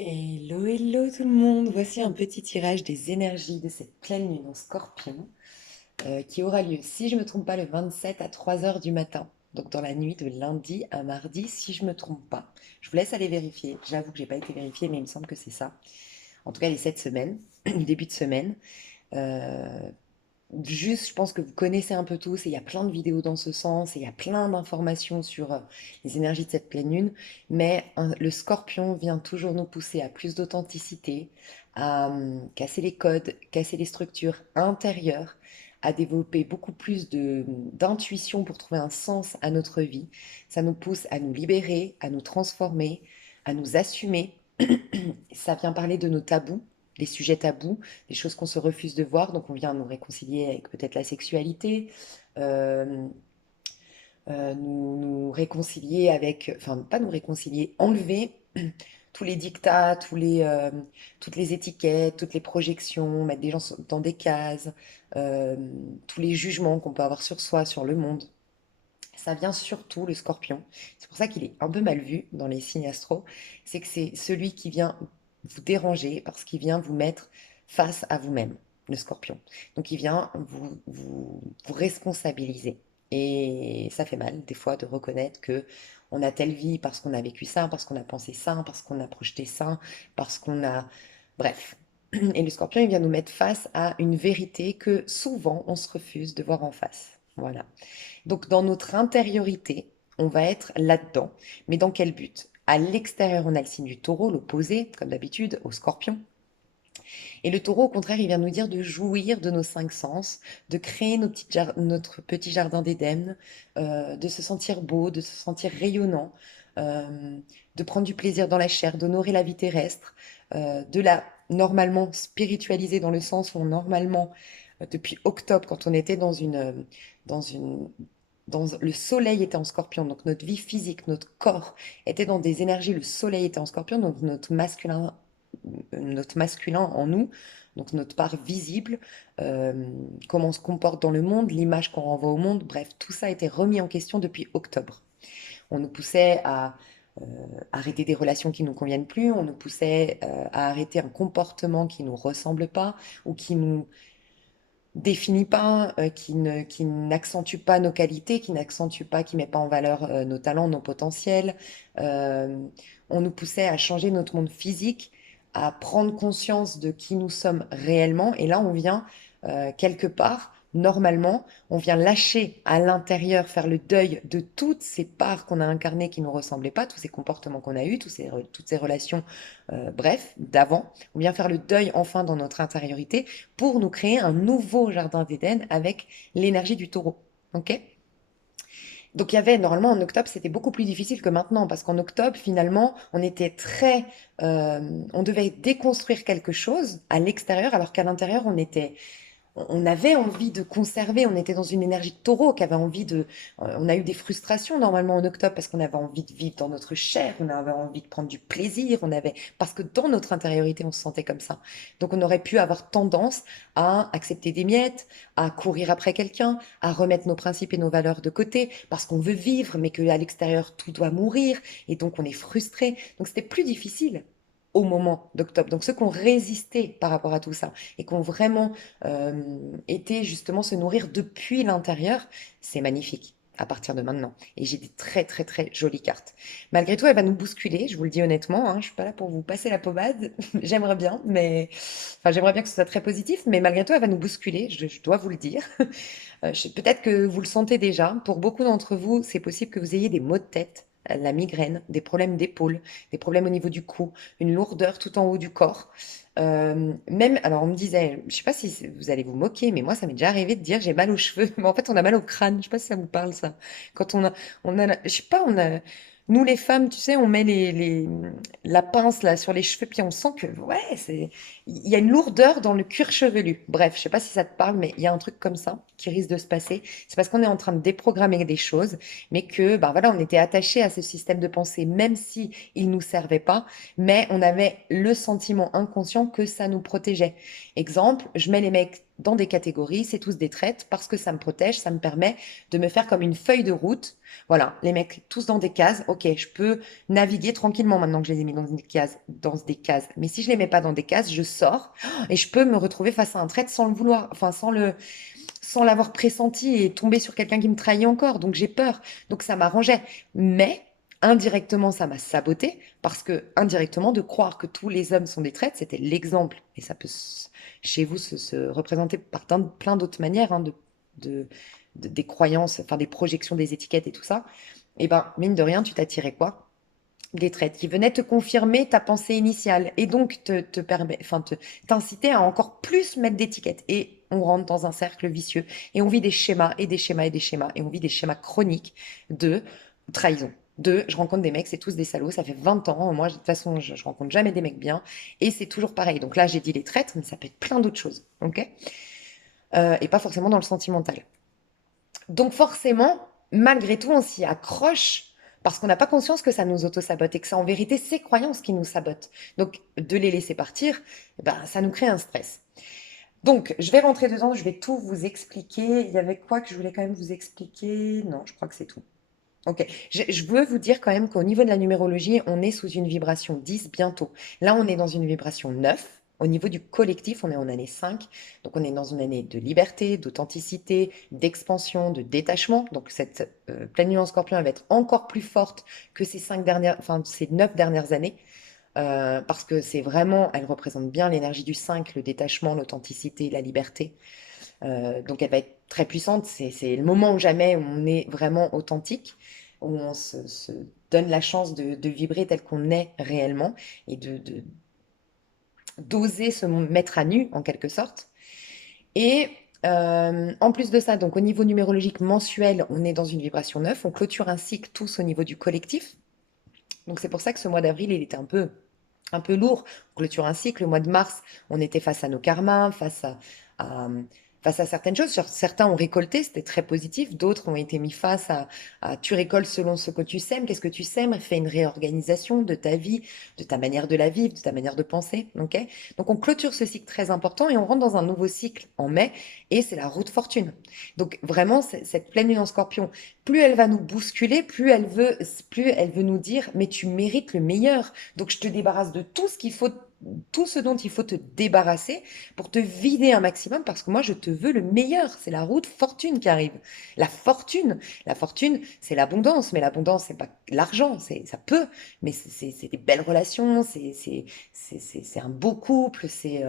Hello, hello tout le monde. Voici un petit tirage des énergies de cette pleine lune en Scorpion qui aura lieu, si je ne me trompe pas, le 27 à 3 heures du matin. Donc dans la nuit de lundi à mardi, si je ne me trompe pas. Je vous laisse aller vérifier. J'avoue que j'ai pas été vérifiée, mais il me semble que c'est ça. En tout cas, cette semaine, début de semaine. Euh, Juste, je pense que vous connaissez un peu tous, et il y a plein de vidéos dans ce sens, et il y a plein d'informations sur les énergies de cette pleine lune, mais le scorpion vient toujours nous pousser à plus d'authenticité, à casser les codes, casser les structures intérieures, à développer beaucoup plus d'intuition pour trouver un sens à notre vie. Ça nous pousse à nous libérer, à nous transformer, à nous assumer. Ça vient parler de nos tabous, les sujets tabous, des choses qu'on se refuse de voir. Donc on vient nous réconcilier avec peut-être la sexualité, euh, nous réconcilier avec, enfin pas nous réconcilier, enlever tous les dictats, toutes les étiquettes, toutes les projections, mettre des gens dans des cases, euh, tous les jugements qu'on peut avoir sur soi, sur le monde. Ça vient surtout, le scorpion. C'est pour ça qu'il est un peu mal vu dans les signes astro. C'est que c'est celui qui vient vous déranger parce qu'il vient vous mettre face à vous-même, le scorpion. Donc il vient vous responsabiliser. Et ça fait mal, des fois, de reconnaître que on a telle vie parce qu'on a vécu ça, parce qu'on a pensé ça, parce qu'on a projeté ça, parce qu'on a... Bref. Et le scorpion, il vient nous mettre face à une vérité que souvent on se refuse de voir en face. Voilà. Donc dans notre intériorité, on va être là-dedans. Mais dans quel but? À l'extérieur, on a le signe du taureau, l'opposé, comme d'habitude, au scorpion. Et le taureau, au contraire, il vient nous dire de jouir de nos cinq sens, de créer notre petit jardin d'Éden, de se sentir beau, de se sentir rayonnant, euh, de prendre du plaisir dans la chair, d'honorer la vie terrestre, de la normalement spiritualiser dans le sens où normalement, depuis octobre, quand on était dans une, le soleil était en scorpion, donc notre vie physique, notre corps était dans des énergies, le soleil était en scorpion, donc notre masculin en nous, donc notre part visible, comment on se comporte dans le monde, l'image qu'on renvoie au monde, bref, tout ça a été remis en question depuis octobre. On nous poussait à arrêter des relations qui ne nous conviennent plus, on nous poussait à arrêter un comportement qui ne nous ressemble pas ou qui nous définit pas, qui n'accentue pas nos qualités, qui n'accentue pas, qui met pas en valeur nos talents, nos potentiels. Euh, on nous poussait à changer notre monde physique, à prendre conscience de qui nous sommes réellement. Et là, on vient quelque part, normalement, on vient lâcher à l'intérieur, faire le deuil de toutes ces parts qu'on a incarnées qui ne nous ressemblaient pas, tous ces comportements qu'on a eus, toutes ces relations, bref, d'avant. On vient faire le deuil enfin dans notre intériorité pour nous créer un nouveau jardin d'Éden avec l'énergie du taureau. Ok? Donc il y avait, normalement en octobre, c'était beaucoup plus difficile que maintenant, parce qu'en octobre, finalement, on était on devait déconstruire quelque chose à l'extérieur, alors qu'à l'intérieur, on avait envie de conserver, on était dans une énergie de taureau qui avait envie on a eu des frustrations normalement en octobre parce qu'on avait envie de vivre dans notre chair, on avait envie de prendre du plaisir, parce que dans notre intériorité, on se sentait comme ça. Donc on aurait pu avoir tendance à accepter des miettes, à courir après quelqu'un, à remettre nos principes et nos valeurs de côté parce qu'on veut vivre, mais qu'à l'extérieur, tout doit mourir et donc on est frustré. Donc c'était plus difficile au moment d'octobre. Donc ceux qui ont résisté par rapport à tout ça et qui ont vraiment été justement se nourrir depuis l'intérieur, c'est magnifique à partir de maintenant. Et j'ai des très très très jolies cartes. Malgré tout, elle va nous bousculer, je vous le dis honnêtement, hein, je suis pas là pour vous passer la pommade, j'aimerais bien, enfin j'aimerais bien que ce soit très positif, mais malgré tout, elle va nous bousculer, je dois vous le dire. Peut-être que vous le sentez déjà. Pour beaucoup d'entre vous, c'est possible que vous ayez des maux de tête, la migraine, des problèmes d'épaule, des problèmes au niveau du cou, une lourdeur tout en haut du corps. Même, alors on me disait, je sais pas si vous allez vous moquer, mais moi ça m'est déjà arrivé de dire j'ai mal aux cheveux, mais en fait on a mal au crâne. Je sais pas si ça vous parle ça. Quand je sais pas, nous les femmes, tu sais, on met la pince là sur les cheveux, puis on sent que ouais, il y a une lourdeur dans le cuir chevelu. Bref, je sais pas si ça te parle, mais il y a un truc comme ça qui risque de se passer. C'est parce qu'on est en train de déprogrammer des choses, mais que, ben voilà, on était attaché à ce système de pensée, même si il nous servait pas, mais on avait le sentiment inconscient que ça nous protégeait. Exemple, je mets les mecs dans des catégories, c'est tous des traits parce que ça me protège, ça me permet de me faire comme une feuille de route. Voilà, les mecs tous dans des cases. Ok, je peux naviguer tranquillement maintenant que je les ai mis dans des cases. Mais si je les mets pas dans des cases, je sors et je peux me retrouver face à un trait sans le vouloir, enfin sans l'avoir pressenti et tomber sur quelqu'un qui me trahit encore. Donc j'ai peur. Donc ça m'arrangeait. Mais indirectement, ça m'a saboté parce que indirectement, de croire que tous les hommes sont des traîtres, c'était l'exemple. Et ça peut chez vous se représenter par plein d'autres manières, hein, de, des croyances, enfin des projections, des étiquettes et tout ça. Et ben, mine de rien, tu t'attirais quoi? Des traits qui venaient te confirmer ta pensée initiale et donc t'inciter à encore plus mettre d'étiquettes. Et on rentre dans un cercle vicieux et on vit des schémas et des schémas et des schémas et on vit des schémas chroniques de trahison. Je rencontre des mecs, c'est tous des salauds, ça fait 20 ans. Moi, de toute façon, je rencontre jamais des mecs bien et c'est toujours pareil. Donc là, j'ai dit les traîtres, mais ça peut être plein d'autres choses, ok? Et pas forcément dans le sentimental. Donc forcément, malgré tout, on s'y accroche parce qu'on n'a pas conscience que ça nous auto-sabote et que ça, en vérité, c'est croyances qui nous sabotent. Donc de les laisser partir, ben, ça nous crée un stress. Donc, je vais rentrer dedans, je vais tout vous expliquer. Il y avait quoi que je voulais quand même vous expliquer? Non, je crois que c'est tout. Ok, je veux vous dire quand même qu'au niveau de la numérologie, on est sous une vibration 10 bientôt. Là, on est dans une vibration 9. Au niveau du collectif, on est en année 5. Donc, on est dans une année de liberté, d'authenticité, d'expansion, de détachement. Donc, cette pleine lune en scorpion, elle va être encore plus forte que ces 9 dernières années. Parce que c'est vraiment, elle représente bien l'énergie du 5, le détachement, l'authenticité, la liberté. Donc elle va être très puissante. C'est le moment ou jamais où on est vraiment authentique, où on se donne la chance de vibrer tel qu'on est réellement et d'oser se mettre à nu en quelque sorte. Et en plus de ça, donc au niveau numérologique mensuel, on est dans une vibration 9. On clôture un cycle tous au niveau du collectif. Donc c'est pour ça que ce mois d'avril, il était un peu lourd. On clôture un cycle. Le mois de mars, on était face à nos karmas, à- face à certaines choses. Certains ont récolté, c'était très positif. D'autres ont été mis face à tu récoltes selon ce que tu sèmes. Qu'est-ce que tu sèmes? Fais une réorganisation de ta vie, de ta manière de la vivre, de ta manière de penser. Ok. Donc on clôture ce cycle très important et on rentre dans un nouveau cycle en mai et c'est la route fortune. Donc vraiment, cette pleine lune en scorpion, plus elle va nous bousculer, plus elle veut nous dire, mais tu mérites le meilleur. Donc je te débarrasse de tout ce dont il faut te débarrasser pour te vider un maximum parce que moi je te veux le meilleur. C'est la route fortune qui arrive. La fortune, c'est l'abondance, mais l'abondance c'est pas l'argent, ça peut, mais c'est des belles relations, c'est un beau couple, c'est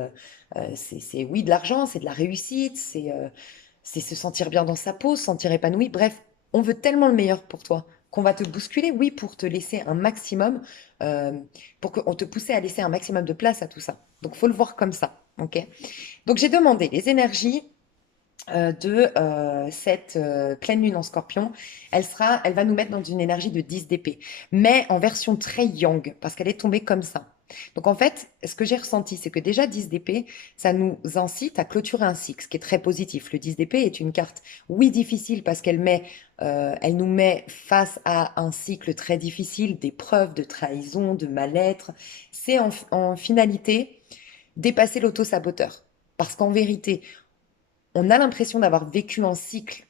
oui de l'argent, c'est de la réussite, c'est se sentir bien dans sa peau, se sentir épanoui. Bref, on veut tellement le meilleur pour toi qu'on va te bousculer, oui, pour te laisser un maximum, euh, pour qu'on te pousse à laisser un maximum de place à tout ça. Donc, faut le voir comme ça, ok? Donc, j'ai demandé les énergies de cette pleine lune en scorpion. Elle va nous mettre dans une énergie de 10 d'épée, mais en version très yang, parce qu'elle est tombée comme ça. Donc en fait, ce que j'ai ressenti, c'est que déjà 10 d'épée, ça nous incite à clôturer un cycle, ce qui est très positif. Le 10 d'épée est une carte, oui, difficile, parce elle nous met face à un cycle très difficile, d'épreuves, de trahison, de mal-être. C'est en finalité dépasser l'auto-saboteur. Parce qu'en vérité, on a l'impression d'avoir vécu un cycle.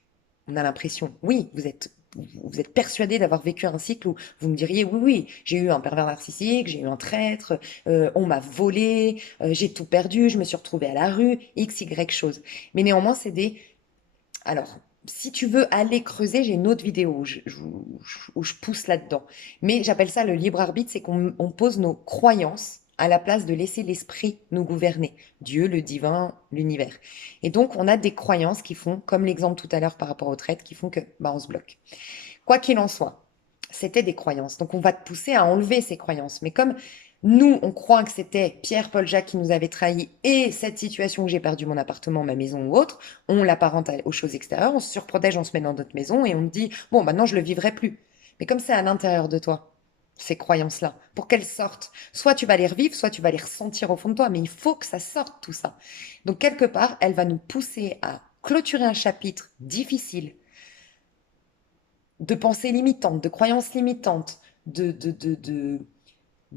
On a l'impression, oui, vous êtes persuadé d'avoir vécu un cycle où vous me diriez, oui, oui, j'ai eu un pervers narcissique, j'ai eu un traître, on m'a volé, j'ai tout perdu, je me suis retrouvée à la rue, x, y chose. Mais néanmoins, alors, si tu veux aller creuser, j'ai une autre vidéo où je pousse là-dedans. Mais j'appelle ça le libre arbitre, c'est qu'on pose nos croyances à la place de laisser l'esprit nous gouverner. Dieu, le divin, l'univers. Et donc, on a des croyances qui font, comme l'exemple tout à l'heure par rapport aux traites, qui font que, bah, on se bloque. Quoi qu'il en soit, c'était des croyances. Donc, on va te pousser à enlever ces croyances. Mais comme nous, on croit que c'était Pierre-Paul Jacques qui nous avait trahis et cette situation où j'ai perdu mon appartement, ma maison ou autre, on l'apparente aux choses extérieures, on se surprotège, on se met dans notre maison et on te dit, bon, maintenant je le vivrai plus. Mais comme c'est à l'intérieur de toi, ces croyances-là, pour qu'elles sortent, soit tu vas les revivre, soit tu vas les ressentir au fond de toi, mais il faut que ça sorte tout ça. Donc quelque part, elle va nous pousser à clôturer un chapitre difficile de pensées limitantes, de croyances limitantes, de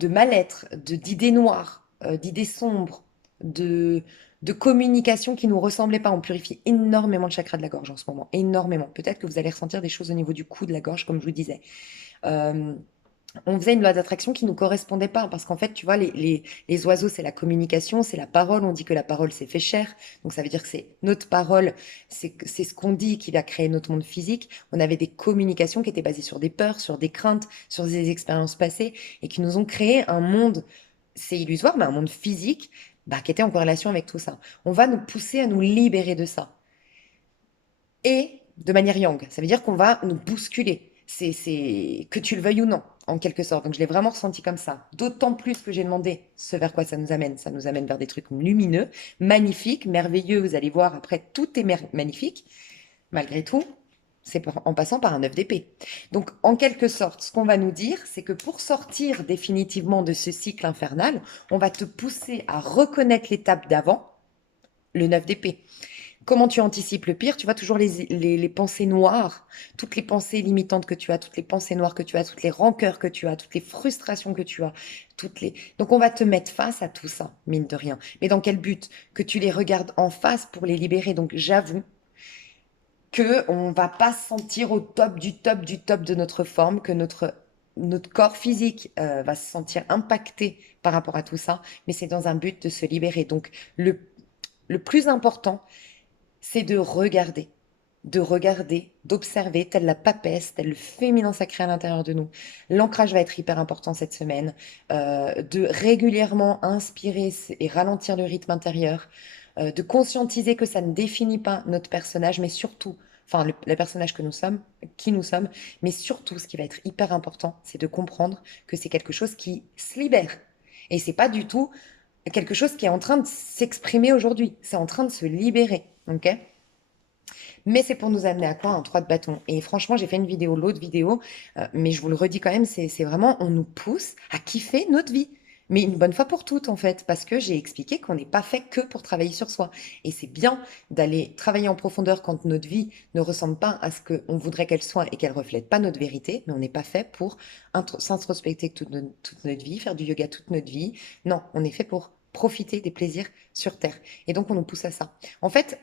mal-être, d'idées noires, d'idées sombres, de, de communication qui nous ressemblaient pas. On purifie énormément le chakra de la gorge en ce moment, énormément. Peut-être que vous allez ressentir des choses au niveau du cou, de la gorge, comme je vous disais. Euh, on faisait une loi d'attraction qui nous correspondait pas parce qu'en fait, tu vois, les oiseaux, c'est la communication, c'est la parole. On dit que la parole, c'est fait cher. Donc, ça veut dire que c'est notre parole, c'est ce qu'on dit qui va créer notre monde physique. On avait des communications qui étaient basées sur des peurs, sur des craintes, sur des expériences passées et qui nous ont créé un monde, c'est illusoire, mais un monde physique, bah, qui était en corrélation avec tout ça. On va nous pousser à nous libérer de ça et de manière yang. Ça veut dire qu'on va nous bousculer. Que tu le veuilles ou non, en quelque sorte. Donc je l'ai vraiment ressenti comme ça. D'autant plus que j'ai demandé ce vers quoi ça nous amène. Ça nous amène vers des trucs lumineux, magnifiques, merveilleux. Vous allez voir, après, tout est magnifique. Malgré tout, en passant par un œuf d'épée. Donc, en quelque sorte, ce qu'on va nous dire, c'est que pour sortir définitivement de ce cycle infernal, on va te pousser à reconnaître l'étape d'avant, le 9 d'épée. Comment tu anticipes le pire? Tu vois toujours les pensées noires, toutes les pensées limitantes que tu as, toutes les pensées noires que tu as, toutes les rancœurs que tu as, toutes les frustrations que tu as, toutes les... Donc on va te mettre face à tout ça, mine de rien. Mais dans quel but? Que tu les regardes en face pour les libérer. Donc j'avoue que on va pas se sentir au top du top du top de notre forme, que notre corps physique va se sentir impacté par rapport à tout ça, mais c'est dans un but de se libérer. Donc le plus important, c'est de regarder, d'observer, tel la papesse, tel le féminin sacré à l'intérieur de nous. L'ancrage va être hyper important cette semaine, de régulièrement inspirer et ralentir le rythme intérieur, de conscientiser que ça ne définit pas notre personnage, mais surtout, enfin le personnage que nous sommes, qui nous sommes, mais surtout ce qui va être hyper important, c'est de comprendre que c'est quelque chose qui se libère. Et c'est pas du tout quelque chose qui est en train de s'exprimer aujourd'hui, c'est en train de se libérer, ok? Mais c'est pour nous amener à quoi? Un 3 de bâton. Et franchement, j'ai fait une vidéo, l'autre vidéo, mais je vous le redis quand même, c'est vraiment, on nous pousse à kiffer notre vie. Mais une bonne fois pour toutes, en fait, parce que j'ai expliqué qu'on n'est pas fait que pour travailler sur soi. Et c'est bien d'aller travailler en profondeur quand notre vie ne ressemble pas à ce qu'on voudrait qu'elle soit et qu'elle reflète pas notre vérité, mais on n'est pas fait pour s'introspecter toute notre vie, faire du yoga toute notre vie. Non, on est fait pour profiter des plaisirs sur Terre. Et donc, on nous pousse à ça. En fait,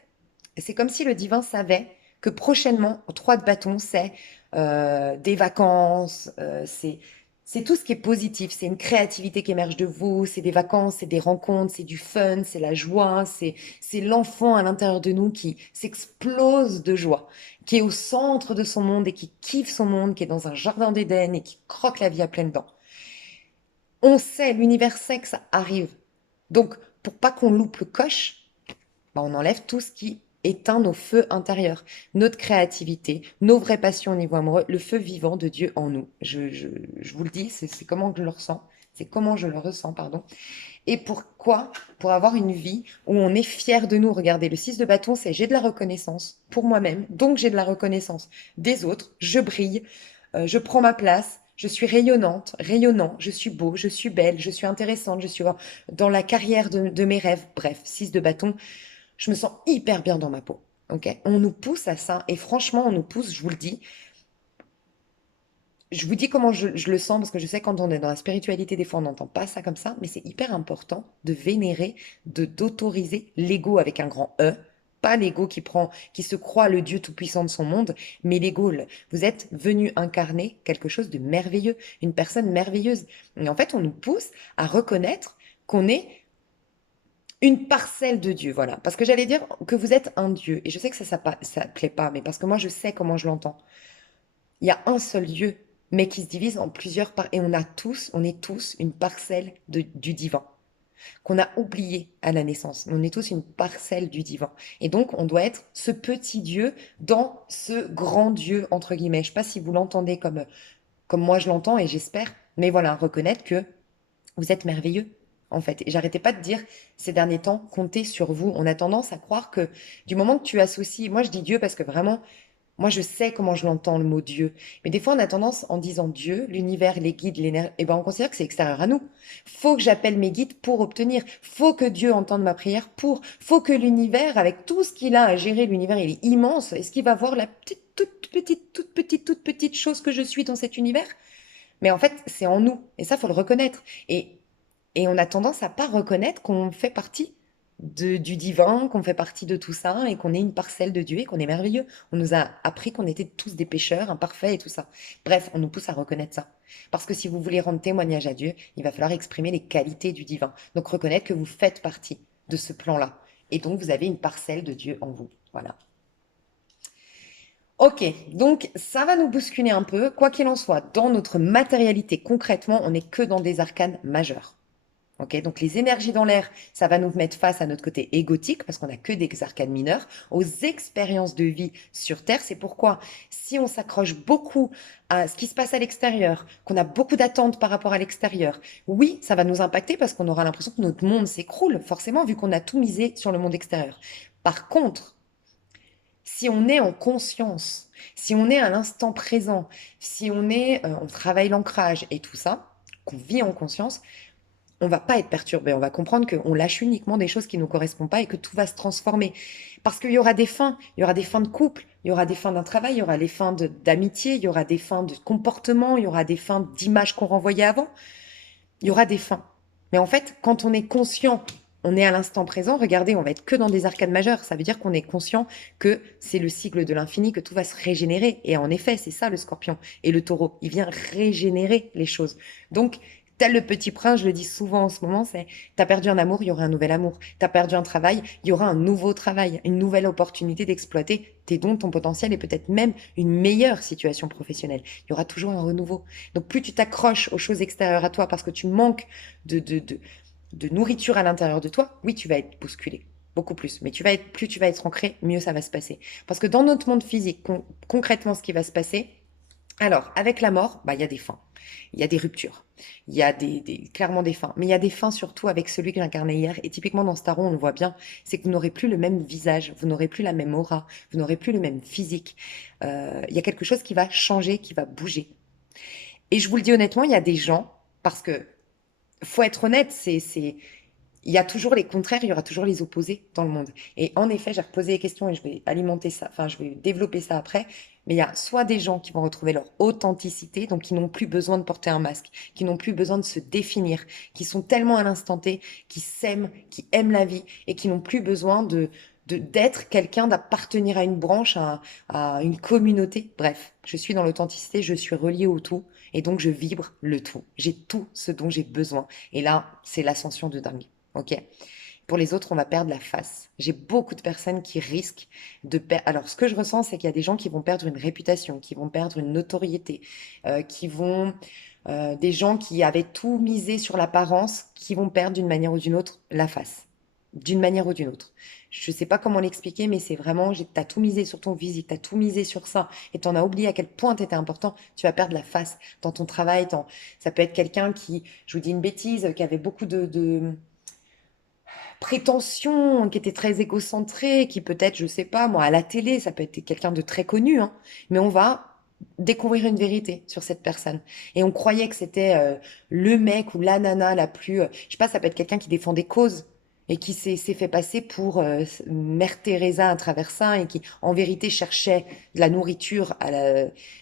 c'est comme si le divin savait que prochainement, 3 de bâton, c'est des vacances, c'est tout ce qui est positif, c'est une créativité qui émerge de vous, c'est des vacances, c'est des rencontres, c'est du fun, c'est la joie, c'est l'enfant à l'intérieur de nous qui s'explose de joie, qui est au centre de son monde et qui kiffe son monde, qui est dans un jardin d'Éden et qui croque la vie à pleines dents. On sait, l'univers sait que ça arrive. Donc, pour pas qu'on loupe le coche, bah, on enlève tout ce qui éteint nos feux intérieurs, notre créativité, nos vraies passions au niveau amoureux, le feu vivant de Dieu en nous. Je vous le dis, c'est comment je le ressens. C'est comment je le ressens, pardon. Et pourquoi? Pour avoir une vie où on est fier de nous. Regardez, le 6 de bâton, c'est j'ai de la reconnaissance pour moi-même, donc j'ai de la reconnaissance des autres, je brille, je prends ma place, je suis rayonnante, rayonnant, je suis beau, je suis belle, je suis intéressante, je suis dans la carrière de mes rêves. Bref, 6 de bâton, je me sens hyper bien dans ma peau. Ok, on nous pousse à ça et franchement, on nous pousse, je vous le dis. Je vous dis comment je le sens parce que je sais quand on est dans la spiritualité, des fois on n'entend pas ça comme ça, mais c'est hyper important de vénérer, de d'autoriser l'ego avec un grand E, pas l'ego qui se croit le Dieu tout-puissant de son monde, mais l'ego. Vous êtes venu incarner quelque chose de merveilleux, une personne merveilleuse. Et en fait, on nous pousse à reconnaître qu'on est une parcelle de Dieu, voilà. Parce que j'allais dire que vous êtes un Dieu. Et je sais que ça plaît pas, mais parce que moi, je sais comment je l'entends. Il y a un seul Dieu, mais qui se divise en plusieurs parts. Et on est tous une parcelle du divin, qu'on a oublié à la naissance. On est tous une parcelle du divin. Et donc, on doit être ce petit Dieu dans ce grand Dieu, entre guillemets. Je sais pas si vous l'entendez comme moi je l'entends et j'espère. Mais voilà, reconnaître que vous êtes merveilleux, en fait. Et j'arrêtais pas de dire ces derniers temps, comptez sur vous. On a tendance à croire que du moment que tu associes, moi je dis Dieu parce que vraiment, moi je sais comment je l'entends le mot Dieu. Mais des fois on a tendance en disant Dieu, l'univers, les guides, l'énergie, et ben on considère que c'est extérieur à nous. Faut que j'appelle mes guides pour obtenir. Faut que Dieu entende ma prière pour. Faut que l'univers, avec tout ce qu'il a à gérer, l'univers il est immense. Est-ce qu'il va voir la petite, toute petite chose que je suis dans cet univers? Mais en fait, c'est en nous. Et ça, faut le reconnaître. Et on a tendance à pas reconnaître qu'on fait partie. du divin, qu'on fait partie de tout ça et qu'on est une parcelle de Dieu et qu'on est merveilleux. On nous a appris qu'on était tous des pécheurs, imparfaits et tout ça. Bref, on nous pousse à reconnaître ça. Parce que si vous voulez rendre témoignage à Dieu, il va falloir exprimer les qualités du divin. Donc reconnaître que vous faites partie de ce plan-là. Et donc vous avez une parcelle de Dieu en vous. Voilà. Ok, donc ça va nous bousculer un peu. Quoi qu'il en soit, dans notre matérialité, concrètement, on n'est que dans des arcanes majeures. Ok, donc les énergies dans l'air, ça va nous mettre face à notre côté égotique, parce qu'on n'a que des arcanes mineurs, aux expériences de vie sur Terre. C'est pourquoi, si on s'accroche beaucoup à ce qui se passe à l'extérieur, qu'on a beaucoup d'attentes par rapport à l'extérieur, oui, ça va nous impacter parce qu'on aura l'impression que notre monde s'écroule, forcément, vu qu'on a tout misé sur le monde extérieur. Par contre, si on est en conscience, si on est à l'instant présent, si on travaille l'ancrage et tout ça, qu'on vit en conscience, on va pas être perturbé. On va comprendre qu'on lâche uniquement des choses qui ne nous correspondent pas et que tout va se transformer. Parce qu'il y aura des fins. Il y aura des fins de couple, il y aura des fins d'un travail, il y aura des fins d'amitié, il y aura des fins de comportement, il y aura des fins d'images qu'on renvoyait avant. Il y aura des fins. Mais en fait, quand on est conscient, on est à l'instant présent, regardez, on va être que dans des arcades majeures. Ça veut dire qu'on est conscient que c'est le cycle de l'infini, que tout va se régénérer. Et en effet, c'est ça le scorpion. Et le taureau, il vient régénérer les choses. Donc, tel le petit prince, je le dis souvent en ce moment, c'est t'as perdu un amour, il y aura un nouvel amour. T'as perdu un travail, il y aura un nouveau travail, une nouvelle opportunité d'exploiter tes dons, ton potentiel et peut-être même une meilleure situation professionnelle. Il y aura toujours un renouveau. Donc plus tu t'accroches aux choses extérieures à toi parce que tu manques de, de, de, de nourriture à l'intérieur de toi, oui, tu vas être bousculé. Beaucoup plus. Mais plus tu vas être ancré, mieux ça va se passer. Parce que dans notre monde physique, concrètement, ce qui va se passer, alors, avec la mort, bah, il y a des fins. Il y a des ruptures. Il y a clairement des fins. Mais il y a des fins surtout avec celui que j'incarnais hier. Et typiquement dans Starro, on le voit bien, c'est que vous n'aurez plus le même visage, vous n'aurez plus la même aura, vous n'aurez plus le même physique. Il y a quelque chose qui va changer, qui va bouger. Et je vous le dis honnêtement, il y a des gens, parce que faut être honnête, il y a toujours les contraires, il y aura toujours les opposés dans le monde. Et en effet, j'ai reposé les questions et je vais alimenter ça, enfin, je vais développer ça après. Mais il y a soit des gens qui vont retrouver leur authenticité, donc qui n'ont plus besoin de porter un masque, qui n'ont plus besoin de se définir, qui sont tellement à l'instant T, qui s'aiment, qui aiment la vie et qui n'ont plus besoin d'être quelqu'un, d'appartenir à une branche, à une communauté. Bref, je suis dans l'authenticité, je suis reliée au tout et donc je vibre le tout. J'ai tout ce dont j'ai besoin. Et là, c'est l'ascension de dingue. Ok. Pour les autres, on va perdre la face. J'ai beaucoup de personnes qui risquent de perdre. Alors, ce que je ressens, c'est qu'il y a des gens qui vont perdre une réputation, qui vont perdre une notoriété, des gens qui avaient tout misé sur l'apparence, qui vont perdre d'une manière ou d'une autre la face. D'une manière ou d'une autre. Je ne sais pas comment l'expliquer, mais c'est vraiment, t'as tout misé sur ton physique, t'as tout misé sur ça, et t'en as oublié à quel point t'étais important, tu vas perdre la face dans ton travail. Ça peut être quelqu'un qui, je vous dis une bêtise, qui avait beaucoup de prétention, qui était très égocentré, qui peut-être, je sais pas, moi, à la télé, ça peut être quelqu'un de très connu, hein, mais on va découvrir une vérité sur cette personne. Et on croyait que c'était le mec ou la nana la plus, je sais pas, ça peut être quelqu'un qui défend des causes et qui s'est fait passer pour Mère Teresa à travers ça et qui, en vérité, cherchait de la nourriture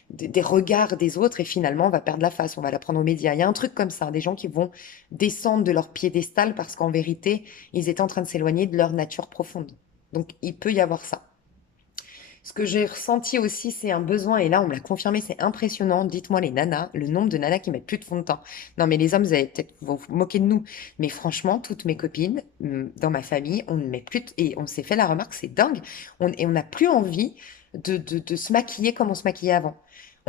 des regards des autres et finalement on va perdre la face, on va la prendre aux médias. Il y a un truc comme ça, des gens qui vont descendre de leur piédestal parce qu'en vérité, ils étaient en train de s'éloigner de leur nature profonde. Donc il peut y avoir ça. Ce que j'ai ressenti aussi, c'est un besoin, et là on me l'a confirmé, c'est impressionnant. Dites-moi les nanas, le nombre de nanas qui mettent plus de fond de teint. Non mais les hommes, vous allez peut-être vous moquer de nous, mais franchement, toutes mes copines, dans ma famille, on ne met plus, et on s'est fait la remarque, c'est dingue, et on n'a plus envie de se maquiller comme on se maquillait avant.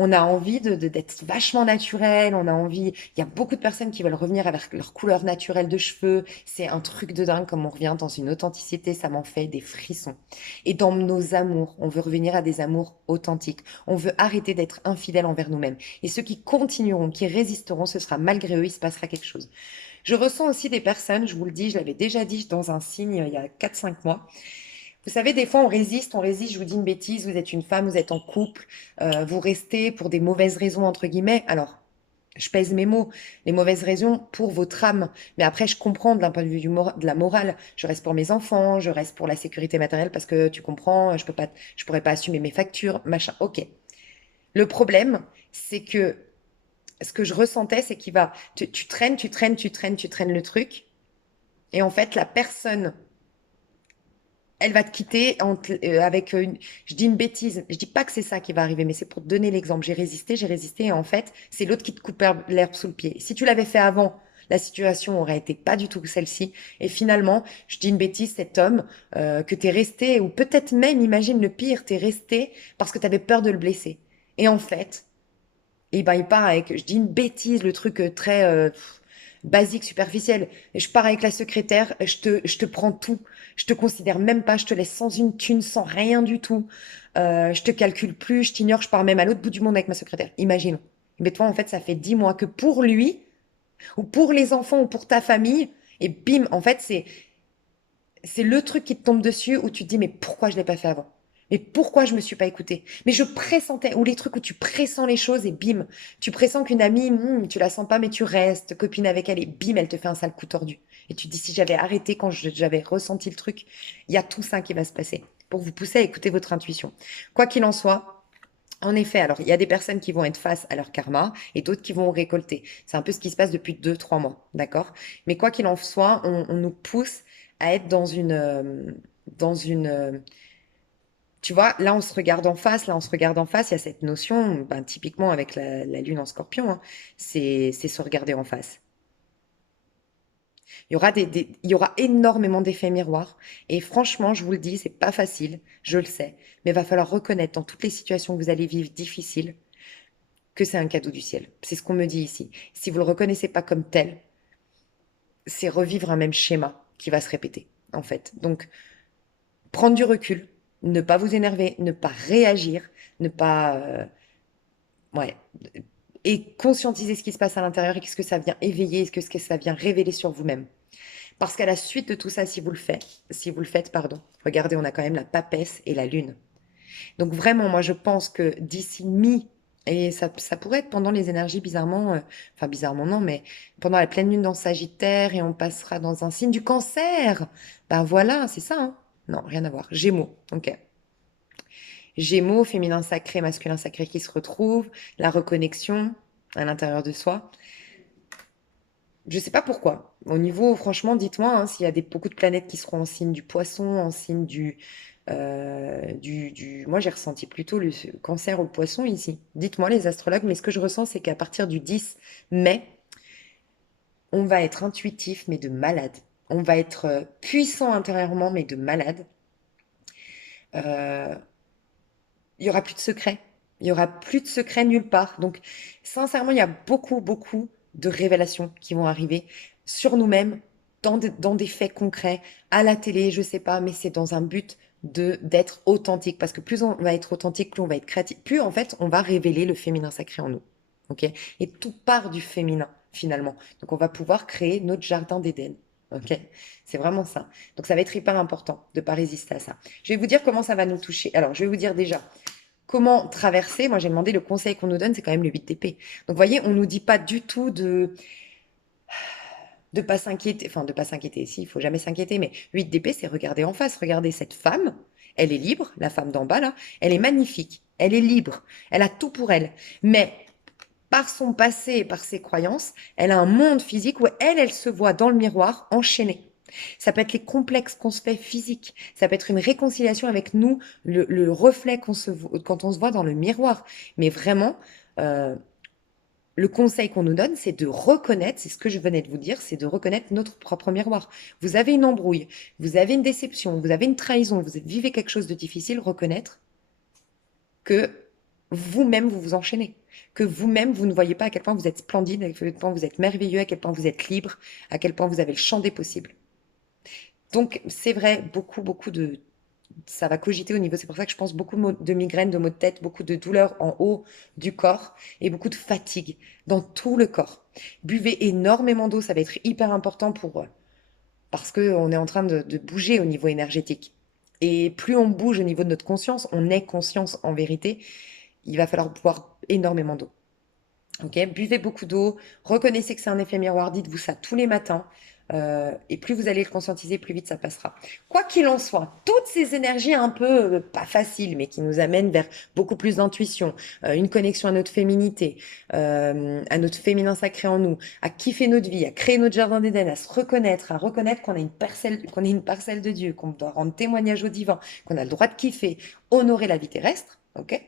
On a envie d'être vachement naturel, on a envie, il y a beaucoup de personnes qui veulent revenir avec leur couleur naturelle de cheveux, c'est un truc de dingue comme on revient dans une authenticité, ça m'en fait des frissons. Et dans nos amours, on veut revenir à des amours authentiques. On veut arrêter d'être infidèles envers nous-mêmes. Et ceux qui continueront, qui résisteront, ce sera malgré eux, il se passera quelque chose. Je ressens aussi des personnes, je vous le dis, je l'avais déjà dit dans un signe il y a 4-5 mois. Vous savez, des fois, on résiste, je vous dis une bêtise, vous êtes une femme, vous êtes en couple, vous restez pour des mauvaises raisons, entre guillemets. Alors, je pèse mes mots, les mauvaises raisons pour votre âme. Mais après, je comprends d'un point de vue de la morale. Je reste pour mes enfants, je reste pour la sécurité matérielle parce que tu comprends, je pourrais pas assumer mes factures, machin. Ok. Le problème, c'est que ce que je ressentais, c'est tu traînes le truc. Et en fait, la personne elle va te quitter avec une... Je dis une bêtise, je dis pas que c'est ça qui va arriver, mais c'est pour te donner l'exemple. J'ai résisté, et en fait, c'est l'autre qui te coupe l'herbe sous le pied. Si tu l'avais fait avant, la situation aurait été pas du tout celle-ci. Et finalement, je dis une bêtise, cet homme que t'es resté, ou peut-être même, imagine le pire, t'es resté parce que t'avais peur de le blesser. Et en fait, et ben, il part avec, je dis une bêtise, le truc très basique, superficiel. Et je pars avec la secrétaire, je te prends tout. Je te considère même pas, je te laisse sans une thune, sans rien du tout. Je te calcule plus, je t'ignore, je pars même à l'autre bout du monde avec ma secrétaire. Imagine. Mais toi, en fait, ça fait 10 mois que pour lui, ou pour les enfants, ou pour ta famille, et bim, en fait, c'est le truc qui te tombe dessus où tu te dis, mais pourquoi je l'ai pas fait avant? Mais pourquoi je me suis pas écoutée? Mais je pressentais, ou les trucs où tu pressens les choses et bim, tu pressens qu'une amie, tu la sens pas, mais tu restes copine avec elle et bim, elle te fait un sale coup tordu. Et tu te dis, si j'avais arrêté quand j'avais ressenti le truc, il y a tout ça qui va se passer pour vous pousser à écouter votre intuition. Quoi qu'il en soit, en effet, alors il y a des personnes qui vont être face à leur karma et d'autres qui vont récolter. C'est un peu ce qui se passe depuis 2, 3 mois, d'accord? Mais quoi qu'il en soit, on nous pousse à être dans une, tu vois, là on se regarde en face, là on se regarde en face, il y a cette notion, ben, typiquement avec la lune en scorpion, hein, c'est se regarder en face. Il y aura énormément d'effets miroirs. Et franchement, je vous le dis, c'est pas facile, je le sais. Mais il va falloir reconnaître dans toutes les situations que vous allez vivre difficiles que c'est un cadeau du ciel. C'est ce qu'on me dit ici. Si vous le reconnaissez pas comme tel, c'est revivre un même schéma qui va se répéter, en fait. Donc, prendre du recul, ne pas vous énerver, ne pas réagir, ne pas, ouais, et conscientiser ce qui se passe à l'intérieur et qu'est-ce que ça vient éveiller, ce que ça vient révéler sur vous-même. Parce qu'à la suite de tout ça, si vous le faites, pardon, regardez, on a quand même la papesse et la lune. Donc vraiment, moi je pense que d'ici et ça pourrait être pendant les énergies bizarrement, enfin bizarrement non, mais pendant la pleine lune dans Sagittaire et on passera dans un signe du Cancer. Ben voilà, c'est ça, hein. Non, rien à voir. Gémeaux, ok. Gémeaux, féminin sacré, masculin sacré qui se retrouvent, la reconnexion à l'intérieur de soi. Je sais pas pourquoi. Au niveau, franchement, dites-moi hein, s'il y a beaucoup de planètes qui seront en signe du poisson, en signe Moi, j'ai ressenti plutôt le cancer au poisson ici. Dites-moi, les astrologues, mais ce que je ressens, c'est qu'à partir du 10 mai, on va être intuitif, mais de malade. On va être puissant intérieurement, mais de malade. Euh, il y aura plus de secrets. Il y aura plus de secrets nulle part. Donc, sincèrement, il y a beaucoup, beaucoup de révélations qui vont arriver sur nous-mêmes, dans des faits concrets, à la télé, je sais pas, mais c'est dans un but d'être authentique. Parce que plus on va être authentique, plus on va être créatif, plus en fait, on va révéler le féminin sacré en nous. Ok? Et tout part du féminin, finalement. Donc, on va pouvoir créer notre jardin d'Éden. Ok? C'est vraiment ça. Donc, ça va être hyper important de ne pas résister à ça. Je vais vous dire comment ça va nous toucher. Alors, je vais vous dire déjà comment traverser. Moi, j'ai demandé le conseil qu'on nous donne, c'est quand même le 8 d'épée. Donc, vous voyez, on nous dit pas du tout de pas s'inquiéter. Enfin, de pas s'inquiéter. Si, il faut jamais s'inquiéter. Mais 8 d'épée, c'est regarder en face. Regardez cette femme. Elle est libre, la femme d'en bas, là. Elle est magnifique. Elle est libre. Elle a tout pour elle. Mais par son passé et par ses croyances, elle a un monde physique où elle se voit dans le miroir enchaînée. Ça peut être les complexes qu'on se fait physiques. Ça peut être une réconciliation avec nous, le reflet quand on se voit dans le miroir. Mais vraiment, euh, le conseil qu'on nous donne, c'est de reconnaître, c'est ce que je venais de vous dire, c'est de reconnaître notre propre miroir. Vous avez une embrouille, vous avez une déception, vous avez une trahison, vous vivez quelque chose de difficile, reconnaître que vous-même, vous vous enchaînez. Que vous-même, vous ne voyez pas à quel point vous êtes splendide, à quel point vous êtes merveilleux, à quel point vous êtes libre, à quel point vous avez le champ des possibles. Donc, c'est vrai, beaucoup, beaucoup de... Ça va cogiter au niveau, c'est pour ça que je pense beaucoup de migraines, de maux de tête, beaucoup de douleurs en haut du corps et beaucoup de fatigue dans tout le corps. Buvez énormément d'eau, ça va être hyper important parce qu'on est en train de bouger au niveau énergétique. Et plus on bouge au niveau de notre conscience, on est conscience en vérité, il va falloir boire énormément d'eau. Ok, buvez beaucoup d'eau, reconnaissez que c'est un effet miroir, dites-vous ça tous les matins. et plus vous allez le conscientiser, plus vite ça passera. Quoi qu'il en soit, toutes ces énergies un peu pas faciles, mais qui nous amènent vers beaucoup plus d'intuition, une connexion à notre féminité, à notre féminin sacré en nous, à kiffer notre vie, à créer notre jardin d'Éden, à reconnaître qu'on est une parcelle de Dieu, qu'on doit rendre témoignage au divin, qu'on a le droit de kiffer, honorer la vie terrestre, ok?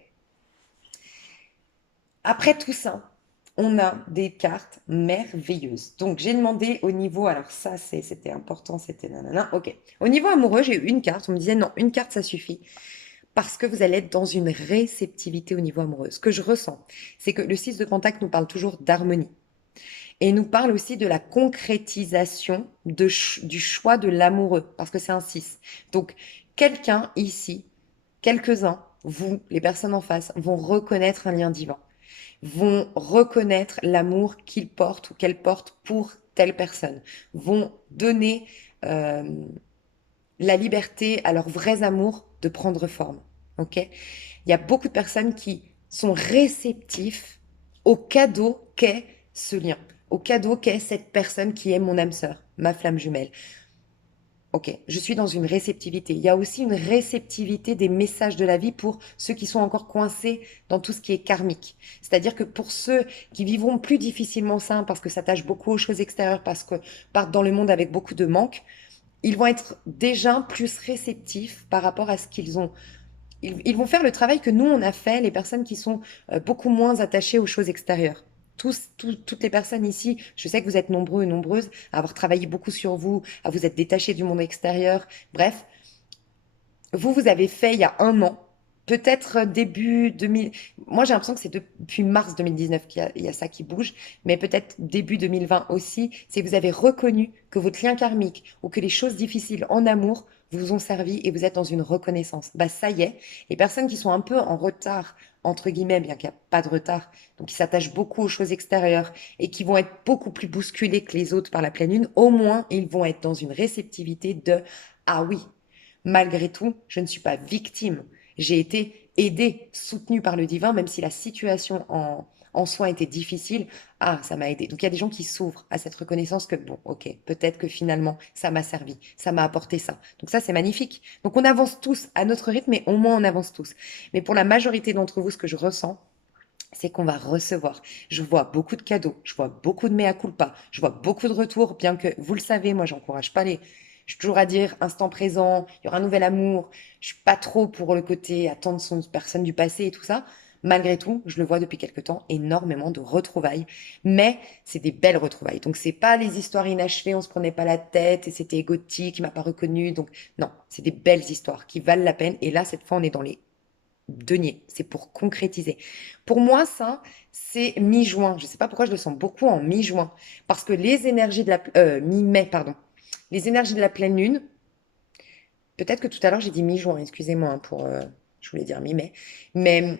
Après tout ça, on a des cartes merveilleuses. Donc, j'ai demandé au niveau, alors ça, c'était important, c'était nanana, ok. Au niveau amoureux, j'ai eu une carte, on me disait non, une carte, ça suffit. Parce que vous allez être dans une réceptivité au niveau amoureux. Ce que je ressens, c'est que le 6 de Pentacle nous parle toujours d'harmonie. Et nous parle aussi de la concrétisation du choix de l'amoureux, parce que c'est un 6. Donc, quelqu'un ici, quelques-uns, vous, les personnes en face, vont reconnaître un lien divin, vont reconnaître l'amour qu'ils portent ou qu'elles portent pour telle personne, vont donner euh, la liberté à leurs vrais amours de prendre forme. Ok? Il y a beaucoup de personnes qui sont réceptifs au cadeau qu'est ce lien, au cadeau qu'est cette personne qui est mon âme sœur, ma flamme jumelle. Ok, je suis dans une réceptivité. Il y a aussi une réceptivité des messages de la vie pour ceux qui sont encore coincés dans tout ce qui est karmique. C'est-à-dire que pour ceux qui vivront plus difficilement ça, parce que ça s'attache beaucoup aux choses extérieures, parce que partent dans le monde avec beaucoup de manque, ils vont être déjà plus réceptifs par rapport à ce qu'ils ont. Ils vont faire le travail que nous, on a fait, les personnes qui sont beaucoup moins attachées aux choses extérieures. Toutes les personnes ici, je sais que vous êtes nombreux et nombreuses à avoir travaillé beaucoup sur vous, à vous être détachés du monde extérieur. Bref, vous avez fait il y a un an, peut-être début 2000. Moi, j'ai l'impression que c'est depuis mars 2019 qu'il y a ça qui bouge, mais peut-être début 2020 aussi. C'est que vous avez reconnu que votre lien karmique ou que les choses difficiles en amour vous ont servi et vous êtes dans une reconnaissance. Bah, ça y est. Les personnes qui sont un peu en retard, entre guillemets, bien qu'il n'y a pas de retard, donc qui s'attachent beaucoup aux choses extérieures et qui vont être beaucoup plus bousculées que les autres par la pleine lune, au moins, ils vont être dans une réceptivité de ah oui, malgré tout, je ne suis pas victime. J'ai été aidée, soutenue par le divin, même si la situation en soi était difficile. Ah, ça m'a aidée. Donc il y a des gens qui s'ouvrent à cette reconnaissance que, bon, ok, peut-être que finalement, ça m'a servi, ça m'a apporté ça. Donc ça, c'est magnifique. Donc on avance tous à notre rythme, mais au moins on avance tous. Mais pour la majorité d'entre vous, ce que je ressens, c'est qu'on va recevoir. Je vois beaucoup de cadeaux, je vois beaucoup de mea culpa, je vois beaucoup de retours, bien que vous le savez, moi j'encourage pas les. Je suis toujours à dire instant présent, il y aura un nouvel amour. Je suis pas trop pour le côté attendre son personne du passé et tout ça. Malgré tout, je le vois depuis quelque temps, énormément de retrouvailles, mais c'est des belles retrouvailles. Donc c'est pas les histoires inachevées, on se prenait pas la tête et c'était égotique, il m'a pas reconnu. Donc non, c'est des belles histoires qui valent la peine. Et là, cette fois, on est dans les denier, c'est pour concrétiser. Pour moi, ça, c'est mi-juin. Je ne sais pas pourquoi je le sens beaucoup en mi-juin. Parce que les énergies de la... mi-mai, pardon. Les énergies de la pleine lune, peut-être que tout à l'heure j'ai dit mi-juin, excusez-moi pour... je voulais dire mi-mai. Mais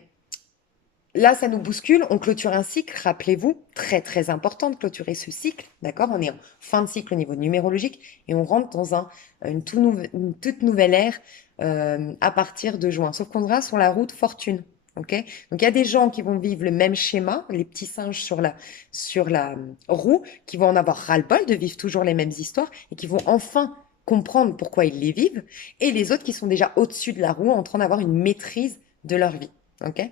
là, ça nous bouscule, on clôture un cycle, rappelez-vous, très très important de clôturer ce cycle, d'accord? On est en fin de cycle au niveau numérologique et on rentre dans une toute nouvelle ère à partir de juin. Sauf qu'on sera sur la route fortune, ok? Donc il y a des gens qui vont vivre le même schéma, les petits singes sur la roue, qui vont en avoir ras-le-bol de vivre toujours les mêmes histoires et qui vont enfin comprendre pourquoi ils les vivent, et les autres qui sont déjà au-dessus de la roue en train d'avoir une maîtrise de leur vie, ok?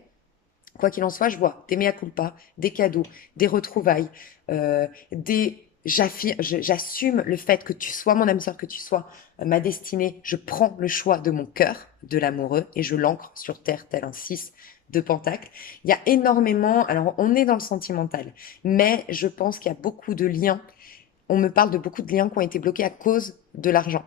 Quoi qu'il en soit, je vois des mea culpa, des cadeaux, des retrouvailles, j'assume le fait que tu sois mon âme sœur, que tu sois ma destinée. Je prends le choix de mon cœur, de l'amoureux, et je l'ancre sur terre tel un 6 de pentacle. Il y a énormément, alors on est dans le sentimental, mais je pense qu'il y a beaucoup de liens. On me parle de beaucoup de liens qui ont été bloqués à cause de l'argent